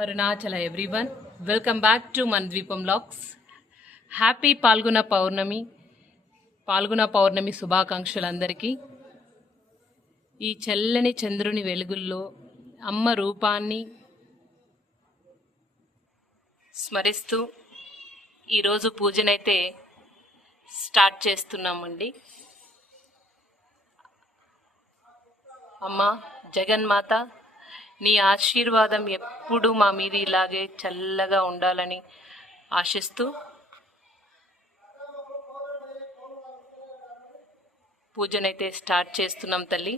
Arunachal everyone, welcome back to మన ద్వీపం blogs. Happy పాల్గొన పౌర్ణమి శుభాకాంక్షలందరికీ. ఈ చల్లని చంద్రుని వెలుగుల్లో అమ్మ రూపాన్ని స్మరిస్తూ ఈరోజు పూజనైతే స్టార్ట్ చేస్తున్నామండి. అమ్మ జగన్మాత, నీ ఆశీర్వాదం ఎప్పుడూ మా మీద ఇలాగే చల్లగా ఉండాలని ఆశిస్తూ పూజనైతే స్టార్ట్ చేస్తున్నాం తల్లి.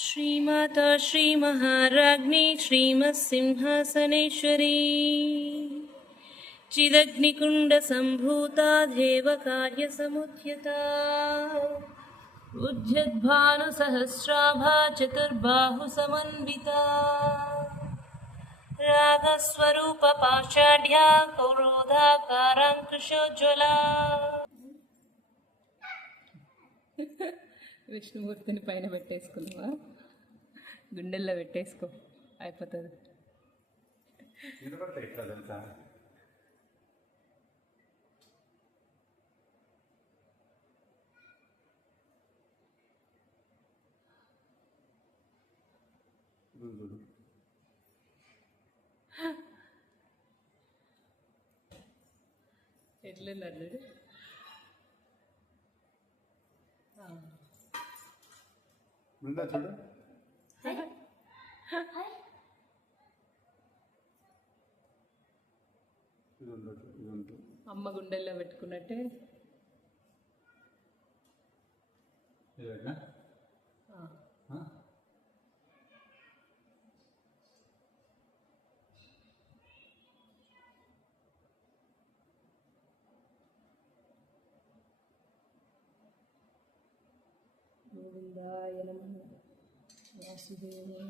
శ్రీమాత శ్రీ మహారాజ్ఞి శ్రీమత్సింహాసనేశ్వరీ చిదగ్నికుండ సంభూత దేవ కార్య సముద్యత ఉజ్జద్భాను సహస్రాభా చతుర్బాహు సమన్వితా రాగస్వరూప పాషాఢ్య కౌరోధాకారాంకుశోజ్వలా. విష్ణుమూర్తిని పైన పెట్టేసుకున్నావా? గుండెల్లో పెట్టేసుకో, అయిపోతుంది. ఎట్లున్నారు చూడు. చూడు అమ్మ గుండెల్లో పెట్టుకున్నట్టే. గోవిందాయ నమః, వాసుదేవాయ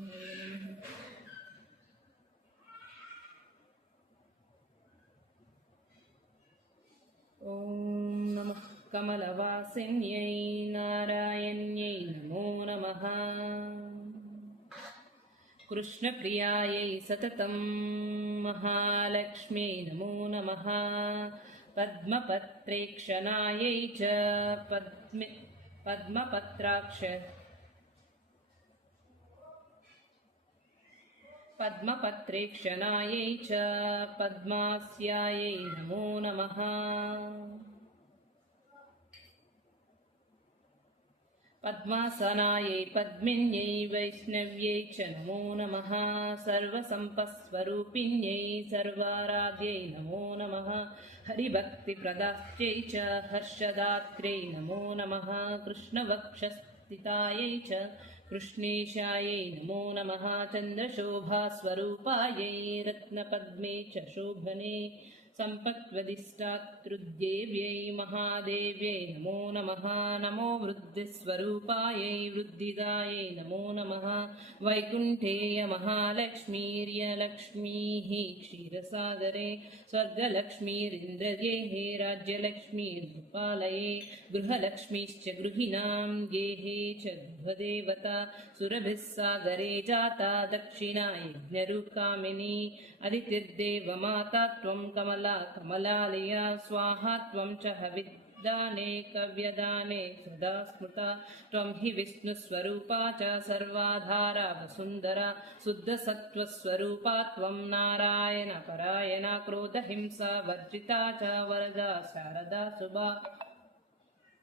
నమః. ఓం నమః కమలవాసిన్యై నారాయణ్యై నమో నమః. కృష్ణప్రియాయై సతతం మహాలక్ష్మ్యై నమో నమః. పద్మపత్రేక్షణాయై చ పద్మపత్రేక్షణాయై చ పద్మాస్యాయై నమో నమః. పద్మాసనాయై పద్మిన్యై వైష్ణవ్యై చ నమో నమః. సర్వసంపత్స్వరూపిణ్యై సర్వారాధ్యై నమో నమః. హరిభక్తిప్రదాస్యై చ హర్షదాత్ర్యై నమో నమః. కృష్ణవక్షస్థితాయై చ కృష్ణేశాయై నమో నమః. చంద్రశోభాస్వరూపాయై రత్నపద్మే చ శోభనే సంపత్వదిష్టాతృదేవ్యై మహాదేవ్యై నమో నమః. నమో వృద్ధిస్వరూపాయై వృద్ధిదాయై నమో నమః. వైకుంఠేయ మహాలక్ష్మీర్యలక్ష్మీః క్షీరసాగరే స్వర్గలక్ష్మీరింద్రదేహే రాజ్యలక్ష్మీర్భూపాలయే గృహలక్ష్మీశ్చ గృహిణాం గేహే చ గృహదేవతా సురభిः సాగరే జాతా దక్షిణా యజ్ఞరూపకామినీ అదితిర్దేవమాతా త్వం కమలా కమలాలయా స్వాహా త్వం చ హవిద్దానే కవ్యదానే సదా స్మృతా త్వం హి విష్ణుస్వరూపా చ సర్వాధారా వసుందరా శుద్ధసత్వస్వరూపా త్వం నారాయణ పరాయణ క్రోధహింసా వర్జితా చ వరదా శారదా శుభా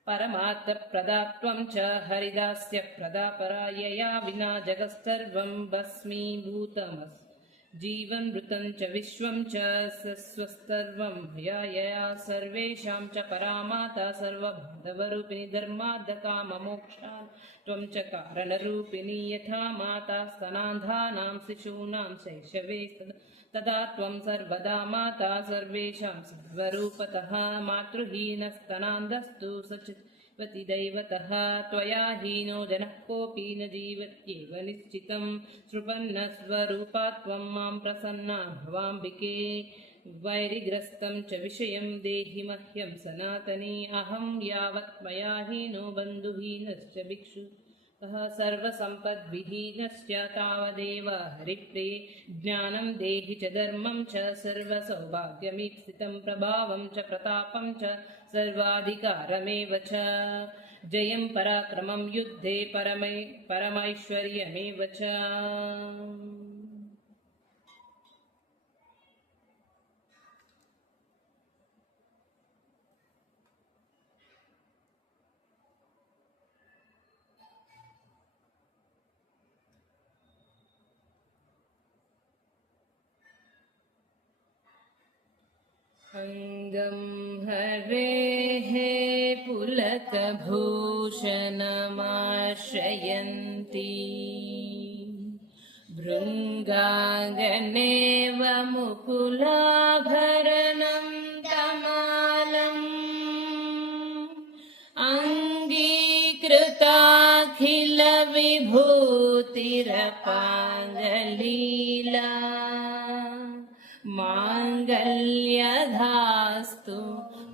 పరమార్థప్రదా త్వం చ హరిదాస్య ప్రదా పరాయయా వినా జగత్సర్వం భస్మీభూతమస్ జీవం మృతం చ విశ్వం చ సస్వస్తర్వం భయాయయా సర్వేషాం చ పరామాతా సర్వబాంధవరూపిణి ధర్మార్థకామమోక్షాన్ త్వం చ కారణరూపిణి యథా మాతా స్తనాంధానాం శిశూనాం శైశవే తదా త్వం సర్వదా మాతా సర్వేషాం సర్వరూపతః మాతృహీనస్తనాంధస్తు సచివతి దైవతః త్వయా హీనో జనః కోపి న జీవత్యేవ నిశ్చితం సృపన్నస్వరూపా త్వం మాం ప్రసన్నా భవాంబికే వైరిగ్రస్తం చ విషయం దేహి మహ్యం సనాతనీ అహం యావత్ మయా హీనో బంధుహీనశ్చ భిక్షు सर्वसम्पद्विहीनश्च तावदेव हरिप्रिये ज्ञानं देहि च धर्मं च सर्वसौभाग्यमीप्सितं प्रभावं च प्रतापं च सर्वाधिकारमेव च जयं पराक्रमं युद्धे परमैश्वर्यमेव च। अङ्गं हरेः पुलकभूषणमाश्रयन्ती भृङ्गाङ्गनेव मुकुलाभरणं तमालम् अङ्गीकृताखिलविभूतिरपाङ्गलीला माङ्गल्यधास्तु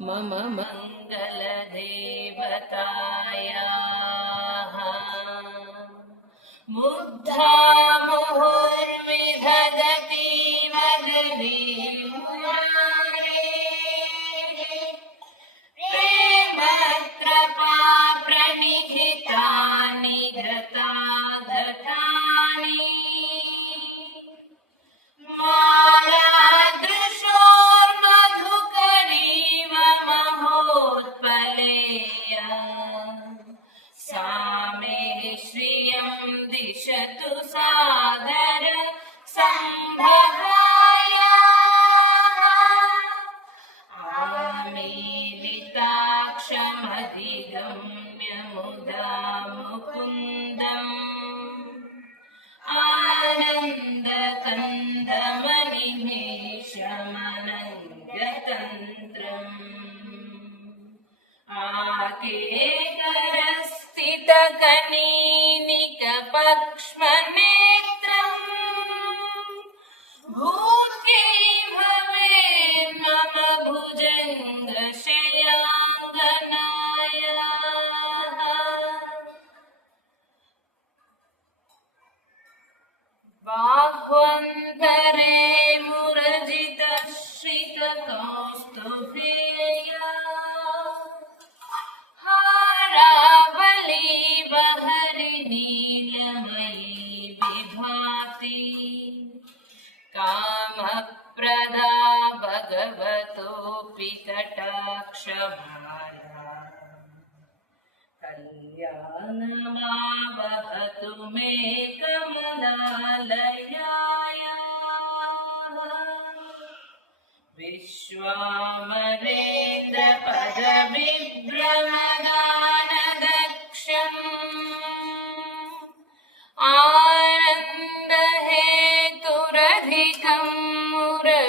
मम मङ्गलदेवतायाः मुग्धा मुहुर्विदधती वदने मुरारे प्रेमत्रपा प्रणिहितानि घृतागतानि मालादृशोर्मधुकरीव महोत्पलेया सा मे श्रियं दिशतु सादर सम्भवायाः आमीलिताक्षमधिगम्य मुदा मुकुन्दम् आनन्दकन्दमनिमेषमनङ्गतन्त्रम् आकेकरस्थितकनीनिकपक्ष्मनेत्रम् भूत्यै भवेन्मम भुजङ्गशयाङ्गनायाः बाह्वन्तरे मुरजितश्रितकौस्तुभेया हारावली बहरिनीलमयी विभाति कामप्रदा भगवतोऽपि कटाक्षमाला कल्याणमावहतु मे कमलालयायाः विश्वामरेन्द्रपदविभ्रमदानदक्षम् आनन्दहेतुरधिकं मुरविद्विषोऽपि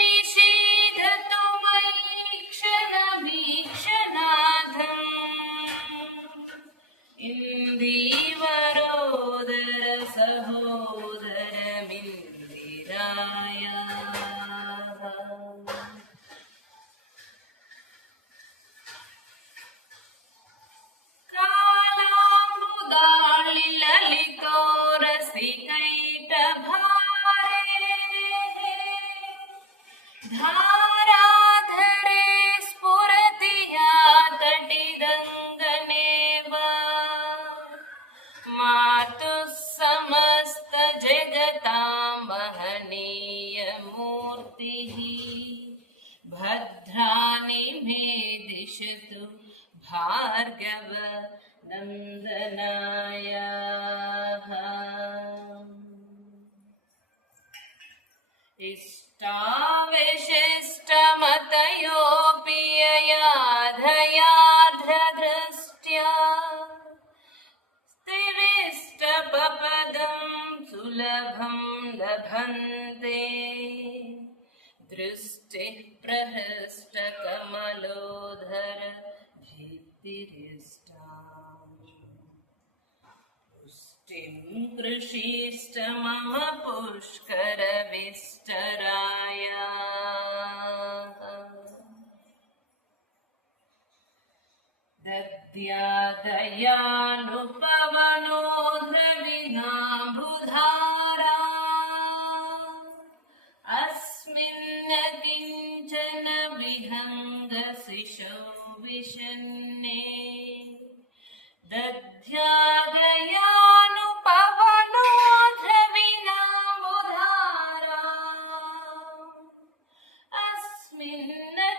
ईशन्निषीधतु मयि क्षणभीक्षणाधम् इन्दीवरोदर सहोदरमिन्दिरायाः कालाम्बुदालिललितो रसिकैटभारे धाराधरे स्फुरति या तटिदङ्गनेव मातुः समस्तजगतां महनीयमूर्तिः भद्राणि मे दिशतु भार्गव नन्दनायाः इष्टाविशिष्टमतयोऽपि ययाधयार्धदृष्ट्या स्थिविष्टपपदं सुलभं लभन्ते दृष्टिः प्रहृष्टकमलोधर भित्तिरिष्टा पुष्टिं कृषीष्ट मम पुष्करविष्टरायाः दयानुपवनो द्रविणाम्बुधारा अस्मिन् किञ्चन विहङ्गशिशौ विशन्ने दध्यादयानुपवनो द्रविणाम्बुधारा अस्मिन्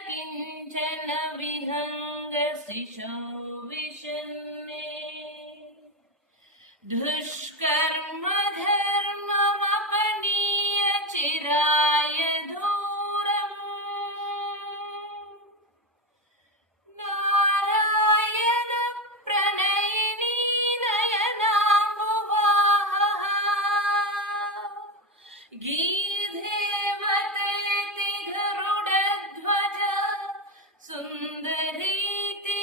किञ्चन विहङ्गशिशौ विशन्ने दुष्कर्म धर्ममपनीय चिराय दूरम् नारायण प्रणयिनी नयनाम्बुवाहः गीधेवतेति गरुडध्वज सुन्दरीति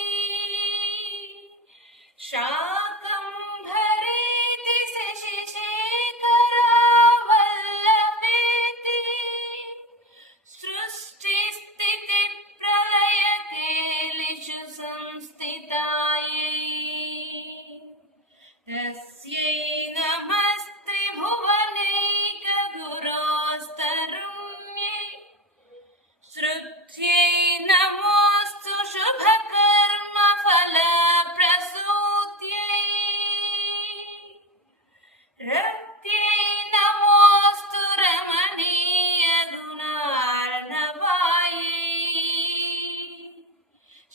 शाकम्भरेति शशिशेखरा वल्लभेति सृष्टिस्थितिप्रलयकेलिषु संस्थितायै तस्यै नमस्त्रिभुवनैकगुरोस्तरुण्यै श्रुत्यै नमोऽस्तु शुभकर्मफलप्रसूत्यै रत्यै नमोऽस्तु रमणीयगुणार्णवायै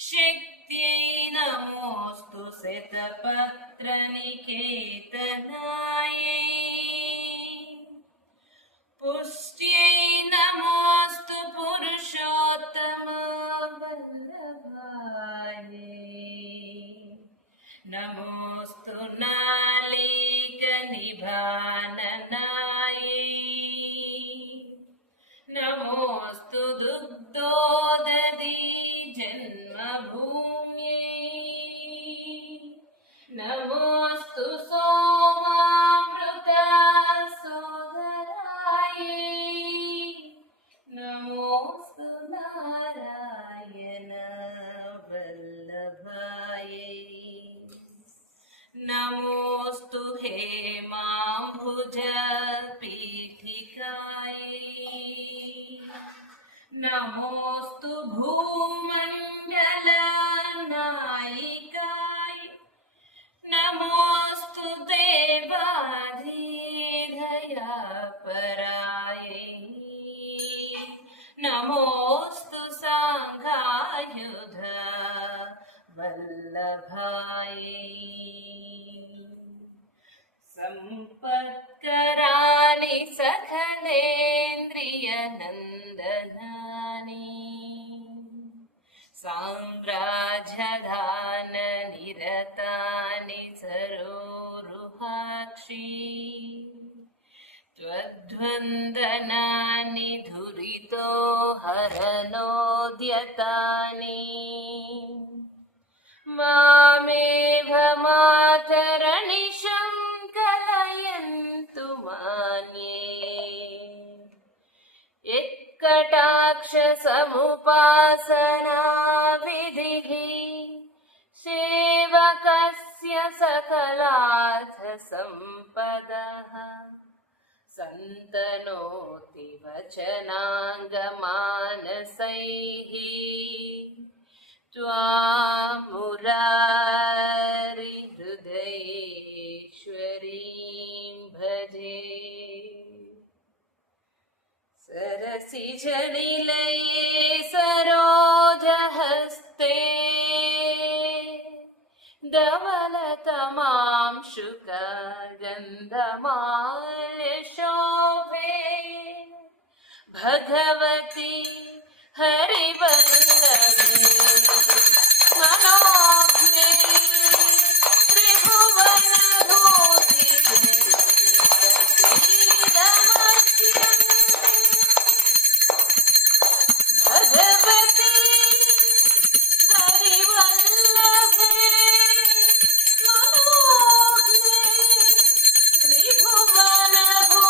शक्त्यै नमोऽस्तु शतपत्रनिकेतनायै पुष्ट्यै नमोऽस्तु पुरुषोत्तमवल्लभायै नमोऽस्तु नालीकनिभाननायै नमोऽस्तु दुग्धोदधी जन्मभूम्यै नमोऽस्तु सोमामृतसोदरायै नमोऽस्तु नारायण वल्लभायै नमोऽस्तु हेमाम्बुजपीठिकायै नमोऽस्तु भूमण्डलनायिकायै नमोऽस्तु देवाधिदयापरायै नमोऽस्तु साङ्गायुध वल्लभायै सम्पत्कराणि सकलेन्द्रियनन्दनानि साम्राज्यदाननिरतानि सरोरुहाक्षी त्वद्वन्दनानि धुरितो हरनोद्यतानि मामेव मातरनिशं कलयन्तु मान्ये यत्कटाक्षसमुपासना विधिः सेवकस्य सकलार्थसम्पदः सन्तनोति वचनाङ्गमानसैः त्वामुरारिहृदयेश्वरीं भजे सरसिजनिलये सरोजहस्ते धवलतमां शुकगन्धमाल्यशोभे भगवती हरिवल्लभे मनोज्ञे त्रिभुवनभूतिके भगवती हरिवल्लभे मनोज्ञे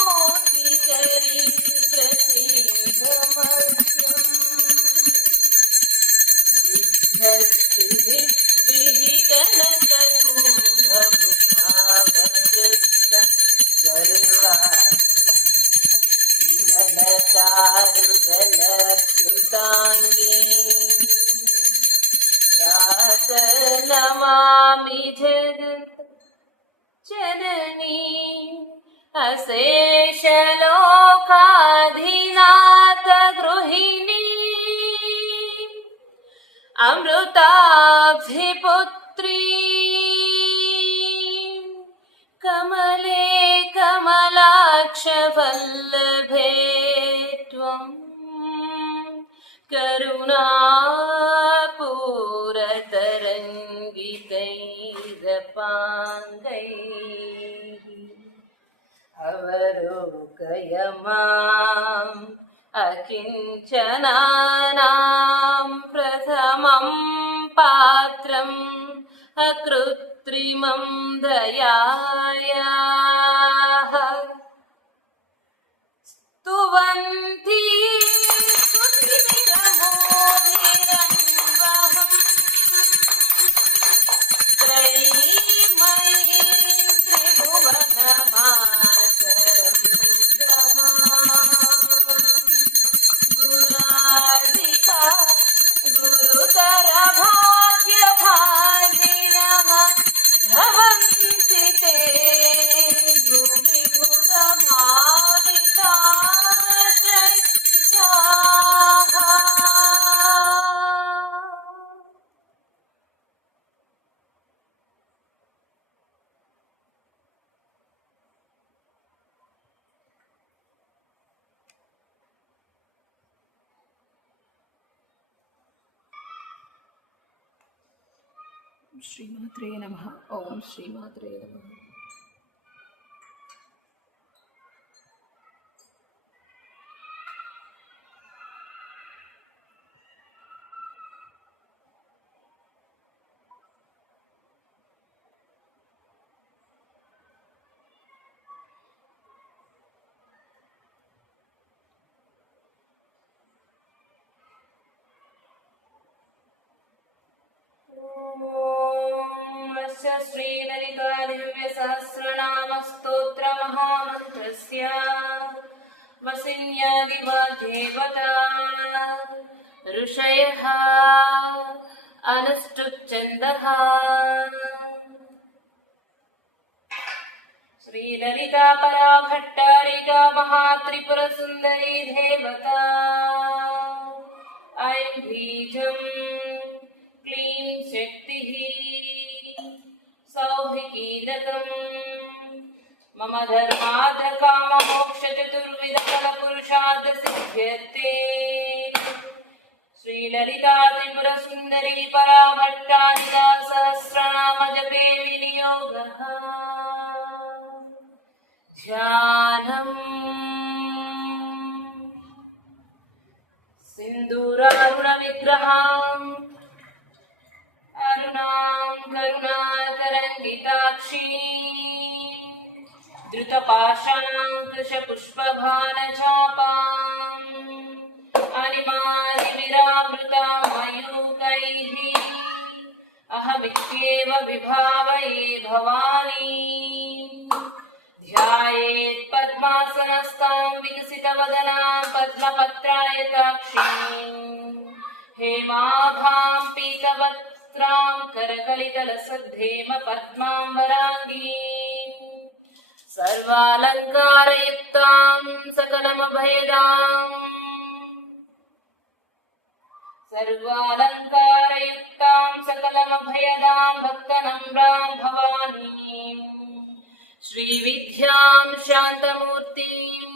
त्रिभुवनभूतिकरी प्रसीदमह्यम् जननी अशेषलोकाधिनाथ गृहिणी अमृताब्धिपुत्री कमले कमलाक्षवल्लभे त्वं करुणापूरतरङ्गितैरपाङ्गैः अवलोकय माम् अकिञ्चनानां प्रथमं पात्रम् अकृत्रिमं दयायाः स्तुवन्ति स्तुतिविरमोदिरन्वहम् त्रयीमयीं त्रिभुवनमातरं गुणाधिका गुरुतर भाग्यभागिनः भवन्ति ते श्रीमात्रे नमः। ओम श्रीमात्रे नमः। श्रीललितादिव्यसहस्रनामस्तोत्रमहामन्त्रस्य वसिन्यादिवाग्देवता ऋषयः अनुष्टुप्छन्दः श्रीललिता परा भट्टारिका महात्रिपुरसुन्दरी देवता ऐं बीजं क्लीं शक्तिः सौभिकीदकम् मम धर्मार्थ काम मोक्ष चतुर्विध फलपुरुषार्थ सिद्ध्यर्थे श्रीललिता त्रिपुरसुन्दरी परा भट्टारिका सहस्रनाम जपे विनियोगः ध्यानम् सिन्दूरारुणविग्रहाम् अरुणां करुणाकरङ्गिताक्षीं धृतपाषाणकुशपुष्पभानचापाम् अनिमादिविरावृतामयूकैः अहमित्येव विभावये भवानी ध्यायेत् पद्मासनस्थां विकसितवदनां पद्मपत्रायताक्षीं हेमाभां पीतवस्त्रां करकलितलसद्धेम पद्माम्बराङ्गीं सर्वालङ्कारयुक्तां सकलमभयदां भक्तनम्रां भवानीं श्रीविद्यां शान्तमूर्तिं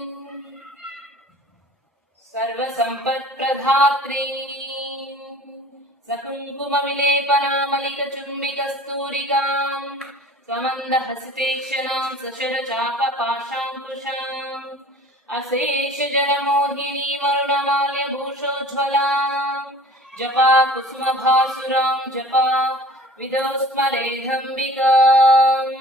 सर्वसम्पत्प्रदात्रीं सकुङ्कुमविलेपनामलिकचुम्बिकस्तूरिकां स्वमन्दहसितेक्षणां सशरचापपाशाङ्कुशाम् अशेषजनमोहिनीं वरुणमाल्यभूषोज्ज्वलां जपा कुसुमभासुरां जपा विदौ स्मरेदम्बिकाम्